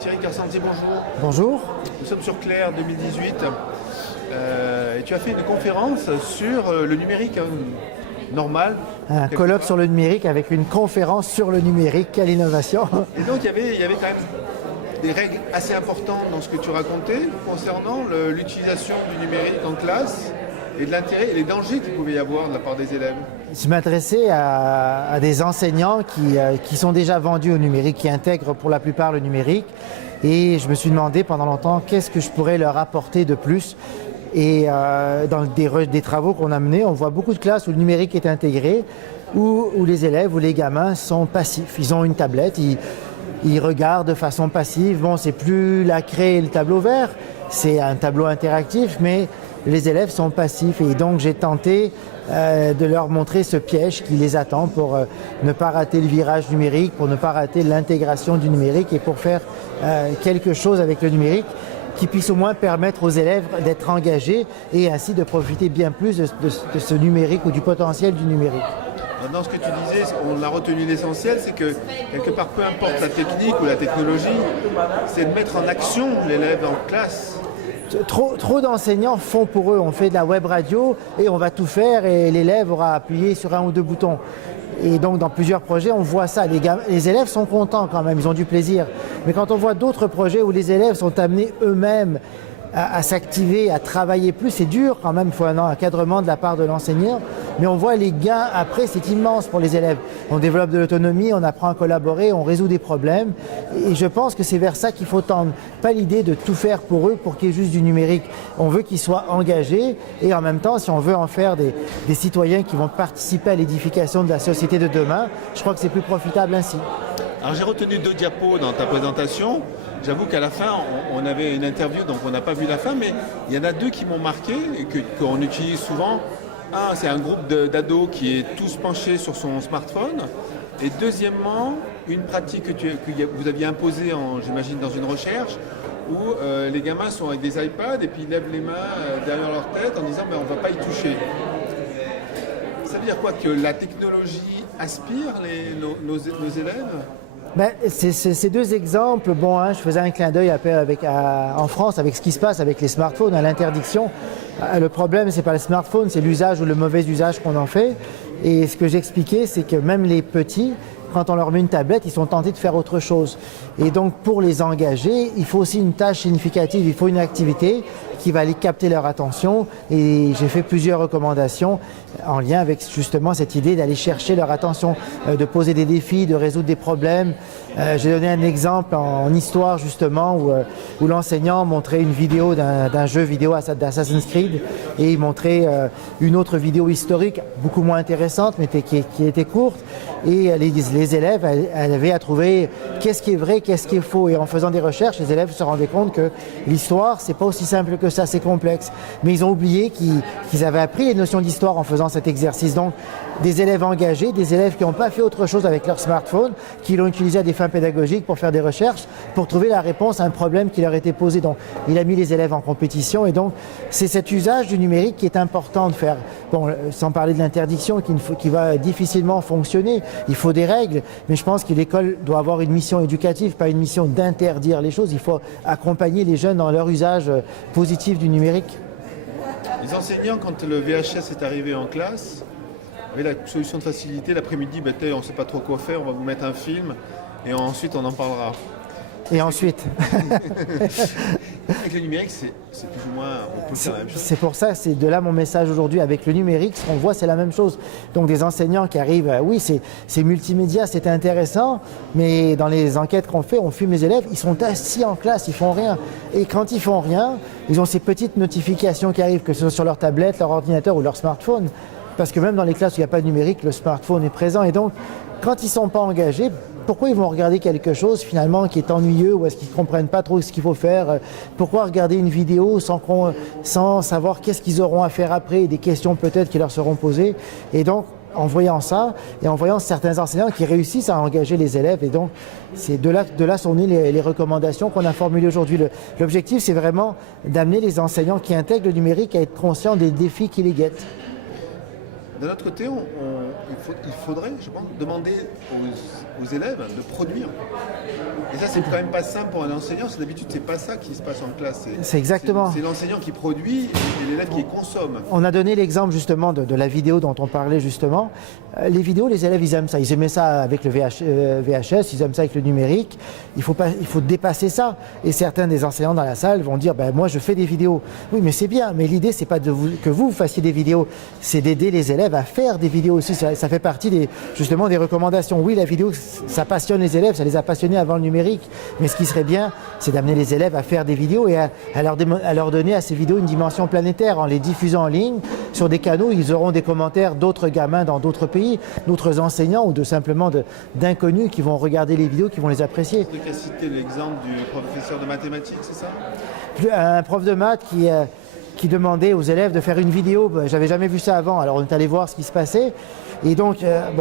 Thierry Carsanti, bonjour. Bonjour. Nous sommes sur Claire 2018 et tu as fait une conférence sur le numérique normal. Un colloque sur le numérique avec une conférence sur le numérique. Quelle innovation! Et donc il y avait quand même des règles assez importantes dans ce que tu racontais concernant l'utilisation du numérique en classe et de l'intérêt et les dangers qu'il pouvait y avoir de la part des élèves. Je m'adressais à des enseignants qui sont déjà vendus au numérique, qui intègrent pour la plupart le numérique. Et je me suis demandé pendant longtemps qu'est-ce que je pourrais leur apporter de plus. Et dans des travaux qu'on a menés, on voit beaucoup de classes où le numérique est intégré, où les élèves ou les gamins sont passifs. Ils ont une tablette, ils regardent de façon passive. Bon, c'est plus la craie et le tableau vert, c'est un tableau interactif, mais les élèves sont passifs. Et donc j'ai tenté de leur montrer ce piège qui les attend pour ne pas rater le virage numérique, pour ne pas rater l'intégration du numérique et pour faire quelque chose avec le numérique qui puisse au moins permettre aux élèves d'être engagés et ainsi de profiter bien plus de ce numérique ou du potentiel du numérique. Dans ce que tu disais, on a retenu l'essentiel, c'est que quelque part, peu importe la technique ou la technologie, c'est de mettre en action l'élève en classe. Trop d'enseignants font pour eux, on fait de la web radio et on va tout faire et l'élève aura appuyé sur un ou deux boutons. Et donc dans plusieurs projets, on voit ça. Les élèves sont contents quand même, ils ont du plaisir. Mais quand on voit d'autres projets où les élèves sont amenés eux-mêmes à s'activer, à travailler plus, c'est dur quand même, il faut un encadrement de la part de l'enseignant. Mais on voit les gains après, c'est immense pour les élèves. On développe de l'autonomie, on apprend à collaborer, on résout des problèmes. Et je pense que c'est vers ça qu'il faut tendre. Pas l'idée de tout faire pour eux, pour qu'il y ait juste du numérique. On veut qu'ils soient engagés et en même temps, si on veut en faire des citoyens qui vont participer à l'édification de la société de demain, je crois que c'est plus profitable ainsi. Alors j'ai retenu 2 diapos dans ta présentation. J'avoue qu'à la fin, on avait une interview, donc on n'a pas vu la fin, mais il y en a 2 qui m'ont marqué et qu'on utilise souvent. Un, c'est un groupe d'ados qui est tous penchés sur son smartphone. Et deuxièmement, une pratique que vous aviez imposée, j'imagine, dans une recherche, où les gamins sont avec des iPads et puis ils lèvent les mains derrière leur tête en disant « mais on ne va pas y toucher ». Ça veut dire quoi? Que la technologie aspire nos élèves? Ces 2 exemples, je faisais un clin d'œil en France avec ce qui se passe avec les smartphones, à l'interdiction. Le problème, ce n'est pas le smartphone, c'est l'usage ou le mauvais usage qu'on en fait. Et ce que j'expliquais, c'est que même les petits, quand on leur met une tablette, ils sont tentés de faire autre chose. Et donc, pour les engager, il faut aussi une tâche significative, il faut une activité qui va aller capter leur attention. Et j'ai fait plusieurs recommandations en lien avec justement cette idée d'aller chercher leur attention, de poser des défis, de résoudre des problèmes. J'ai donné un exemple en histoire justement où l'enseignant montrait une vidéo d'un jeu vidéo d'Assassin's Creed et il montrait une autre vidéo historique beaucoup moins intéressante mais qui était courte. Et les élèves avaient à trouver qu'est-ce qui est vrai, qu'est-ce qui est faux. Et en faisant des recherches, les élèves se rendaient compte que l'histoire, c'est pas aussi simple que ça, c'est complexe. Mais ils ont oublié qu'ils avaient appris les notions d'histoire en faisant cet exercice. Donc, des élèves engagés, des élèves qui n'ont pas fait autre chose avec leur smartphone, qui l'ont utilisé à des fins pédagogiques pour faire des recherches, pour trouver la réponse à un problème qui leur était posé. Donc, il a mis les élèves en compétition et donc, c'est cet usage du numérique qui est important de faire. Bon, sans parler de l'interdiction qui va difficilement fonctionner. Il faut des règles, mais je pense que l'école doit avoir une mission éducative, pas une mission d'interdire les choses. Il faut accompagner les jeunes dans leur usage positif du numérique. Les enseignants, quand le VHS est arrivé en classe, avaient la solution de facilité. L'après-midi, on ne sait pas trop quoi faire, on va vous mettre un film et ensuite on en parlera. Et ensuite Avec le numérique, c'est plus ou moins, on peut faire la même chose. C'est pour ça, c'est de là mon message aujourd'hui. Avec le numérique, ce qu'on voit, c'est la même chose. Donc des enseignants qui arrivent, oui, c'est multimédia, c'est intéressant, mais dans les enquêtes qu'on fait, on filme les élèves, ils sont assis en classe, ils font rien. Et quand ils font rien, ils ont ces petites notifications qui arrivent, que ce soit sur leur tablette, leur ordinateur ou leur smartphone. Parce que même dans les classes où il n'y a pas de numérique, le smartphone est présent. Et donc, quand ils ne sont pas engagés, pourquoi ils vont regarder quelque chose finalement qui est ennuyeux ou est-ce qu'ils ne comprennent pas trop ce qu'il faut faire? Pourquoi regarder une vidéo sans savoir qu'est-ce qu'ils auront à faire après, des questions peut-être qui leur seront posées? Et donc, en voyant ça et en voyant certains enseignants qui réussissent à engager les élèves, et donc c'est de là sont nées les recommandations qu'on a formulées aujourd'hui. L'objectif, c'est vraiment d'amener les enseignants qui intègrent le numérique à être conscients des défis qui les guettent. D'un autre côté, il faudrait, je pense, demander aux élèves de produire. Et ça, c'est quand même pas simple pour un enseignant, parce que d'habitude, c'est pas ça qui se passe en classe. C'est exactement. C'est l'enseignant qui produit et l'élève qui consomme. On a donné l'exemple justement de la vidéo dont on parlait justement. Les vidéos, les élèves, ils aiment ça. Ils aimaient ça avec le VHS, ils aiment ça avec le numérique. Il faut dépasser ça. Et certains des enseignants dans la salle vont dire, moi je fais des vidéos. Oui, mais c'est bien, mais l'idée, c'est pas que vous fassiez des vidéos, c'est d'aider les élèves à faire des vidéos aussi. Ça fait partie justement des recommandations. Oui, la vidéo, ça passionne les élèves, ça les a passionnés avant le numérique. Mais ce qui serait bien, c'est d'amener les élèves à faire des vidéos et à leur donner à ces vidéos une dimension planétaire en les diffusant en ligne sur des canaux. Ils auront des commentaires d'autres gamins dans d'autres pays, d'autres enseignants ou simplement d'inconnus qui vont regarder les vidéos, qui vont les apprécier. Vous avez cité l'exemple du professeur de mathématiques, c'est ça? Un prof de maths qui demandait aux élèves de faire une vidéo. J'avais jamais vu ça avant, alors on est allé voir ce qui se passait. Et donc,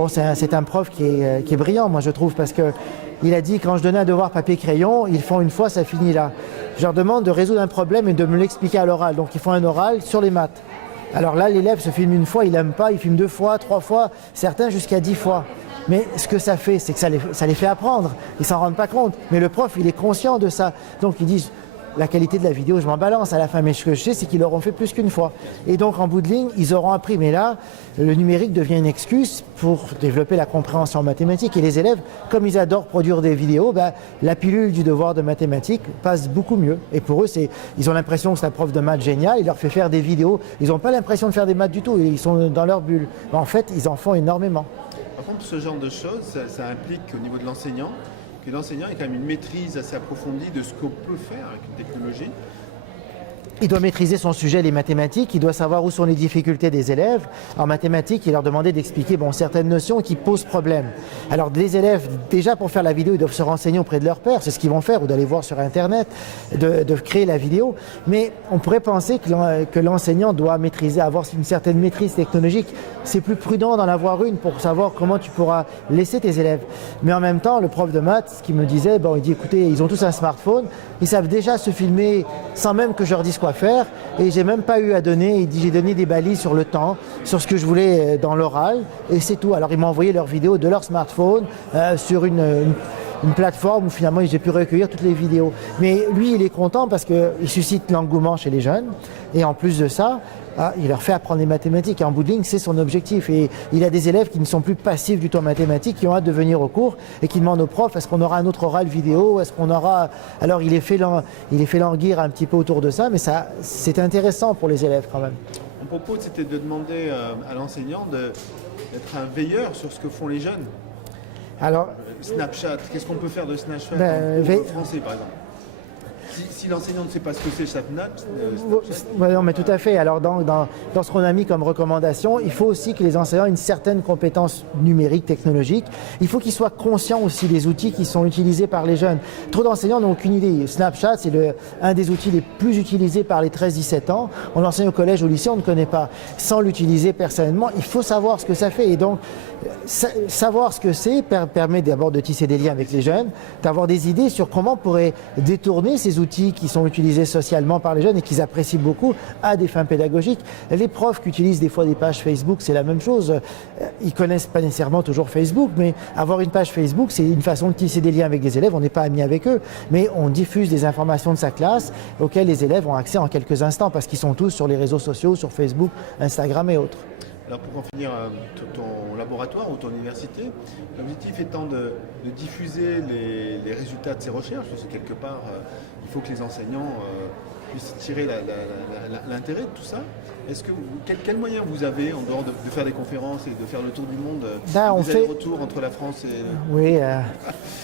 c'est un prof qui est brillant, moi je trouve, parce qu'il a dit, quand je donnais un devoir papier-crayon, ils font une fois, ça finit là. Je leur demande de résoudre un problème et de me l'expliquer à l'oral. Donc ils font un oral sur les maths. Alors là, l'élève se filme une fois, il n'aime pas, il filme 2 fois, 3 fois, certains jusqu'à 10 fois. Mais ce que ça fait, c'est que ça les fait apprendre. Ils ne s'en rendent pas compte. Mais le prof, il est conscient de ça. Donc ils disent, la qualité de la vidéo, je m'en balance à la fin. Mais ce que je sais, c'est qu'ils l'auront fait plus qu'une fois. Et donc en bout de ligne, ils auront appris. Mais là, le numérique devient une excuse pour développer la compréhension en mathématiques. Et les élèves, comme ils adorent produire des vidéos, la pilule du devoir de mathématiques passe beaucoup mieux. Et pour eux, ils ont l'impression que c'est un prof de maths génial, il leur fait faire des vidéos. Ils n'ont pas l'impression de faire des maths du tout, ils sont dans leur bulle. Mais en fait, ils en font énormément. Par contre, ce genre de choses, ça implique au niveau de l'enseignant, que l'enseignant ait quand même une maîtrise assez approfondie de ce qu'on peut faire avec une technologie. Il doit maîtriser son sujet, les mathématiques, il doit savoir où sont les difficultés des élèves. En mathématiques, il leur demandait d'expliquer certaines notions qui posent problème. Alors les élèves, déjà pour faire la vidéo, ils doivent se renseigner auprès de leur père, c'est ce qu'ils vont faire, ou d'aller voir sur Internet, de créer la vidéo. Mais on pourrait penser que l'enseignant doit maîtriser, avoir une certaine maîtrise technologique. C'est plus prudent d'en avoir une pour savoir comment tu pourras laisser tes élèves. Mais en même temps, le prof de maths, ce qu'il me disait, il dit, écoutez, ils ont tous un smartphone, ils savent déjà se filmer sans même que je leur dise quoi faire, et j'ai même pas eu à donner, il dit j'ai donné des balises sur le temps, sur ce que je voulais dans l'oral, et c'est tout. Alors ils m'ont envoyé leurs vidéos de leur smartphone sur une plateforme où finalement j'ai pu recueillir toutes les vidéos. Mais lui il est content parce qu'il suscite l'engouement chez les jeunes, et en plus de ça, il leur fait apprendre les mathématiques, et en bout de ligne c'est son objectif. Et il a des élèves qui ne sont plus passifs du tout en mathématiques, qui ont hâte de venir au cours et qui demandent au prof, est-ce qu'on aura un autre oral vidéo, est-ce qu'on aura... Alors il les fait languir un petit peu autour de ça, mais c'est intéressant pour les élèves quand même. Mon propos c'était de demander à l'enseignant d'être un veilleur sur ce que font les jeunes. Alors, Snapchat, qu'est-ce qu'on peut faire de Snapchat en français par exemple? Si l'enseignant ne sait pas ce que c'est Snapchat, non, mais tout à fait. Alors dans ce qu'on a mis comme recommandation, il faut aussi que les enseignants aient une certaine compétence numérique, technologique. Il faut qu'ils soient conscients aussi des outils qui sont utilisés par les jeunes. Trop d'enseignants n'ont aucune idée. Snapchat, c'est un des outils les plus utilisés par les 13-17 ans. On l'enseigne au collège, au lycée, on ne connaît pas. Sans l'utiliser personnellement, il faut savoir ce que ça fait. Et donc, savoir ce que c'est permet d'abord de tisser des liens avec les jeunes, d'avoir des idées sur comment on pourrait détourner ces outils qui sont utilisés socialement par les jeunes et qu'ils apprécient beaucoup à des fins pédagogiques. Les profs qui utilisent des fois des pages Facebook, c'est la même chose. Ils connaissent pas nécessairement toujours Facebook, mais avoir une page Facebook, c'est une façon de tisser des liens avec des élèves. On n'est pas amis avec eux, mais on diffuse des informations de sa classe auxquelles les élèves ont accès en quelques instants parce qu'ils sont tous sur les réseaux sociaux, sur Facebook, Instagram et autres. Alors pour en finir, ton laboratoire ou ton université, l'objectif étant de diffuser les résultats de ces recherches, parce que quelque part, il faut que les enseignants puissent tirer l'intérêt de tout ça. Quel moyen vous avez, en dehors de faire des conférences et de faire le tour du monde, des allers-retours entre la France et... Oui,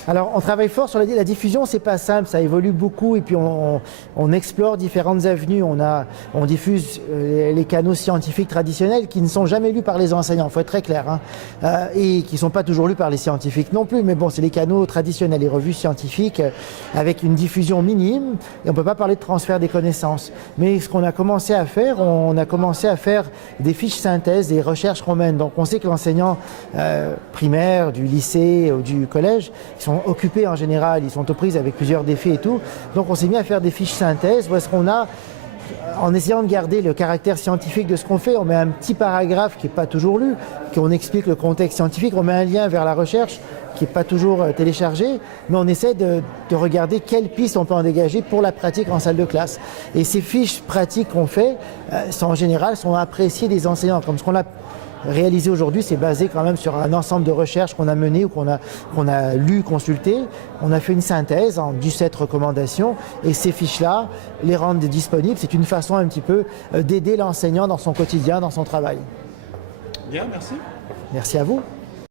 alors on travaille fort sur la diffusion, c'est pas simple, ça évolue beaucoup et puis on explore différentes avenues. On diffuse les canaux scientifiques traditionnels qui ne sont jamais lus par les enseignants, il faut être très clair, et qui ne sont pas toujours lus par les scientifiques non plus, mais bon, c'est les canaux traditionnels, les revues scientifiques avec une diffusion minime, et on ne peut pas parler de transfert des connaissances. Mais ce qu'on a commencé à faire, on a commencé à faire des fiches synthèses, des recherches qu'on mène. Donc on sait que l'enseignant primaire, du lycée ou du collège, ils sont occupés en général, ils sont aux prises avec plusieurs défis et tout. Donc on s'est mis à faire des fiches synthèses où est-ce qu'on a, en essayant de garder le caractère scientifique de ce qu'on fait, on met un petit paragraphe qui n'est pas toujours lu, qu'on explique le contexte scientifique, on met un lien vers la recherche qui n'est pas toujours téléchargée, mais on essaie de regarder quelles pistes on peut en dégager pour la pratique en salle de classe. Et ces fiches pratiques qu'on fait, en général, sont appréciées des enseignants. Comme ce qu'on a réalisé aujourd'hui, c'est basé quand même sur un ensemble de recherches qu'on a menées ou qu'on a lu, consulté. On a fait une synthèse en 17 recommandations et ces fiches-là, les rendre disponibles, c'est une façon un petit peu d'aider l'enseignant dans son quotidien, dans son travail. Bien, merci. Merci à vous.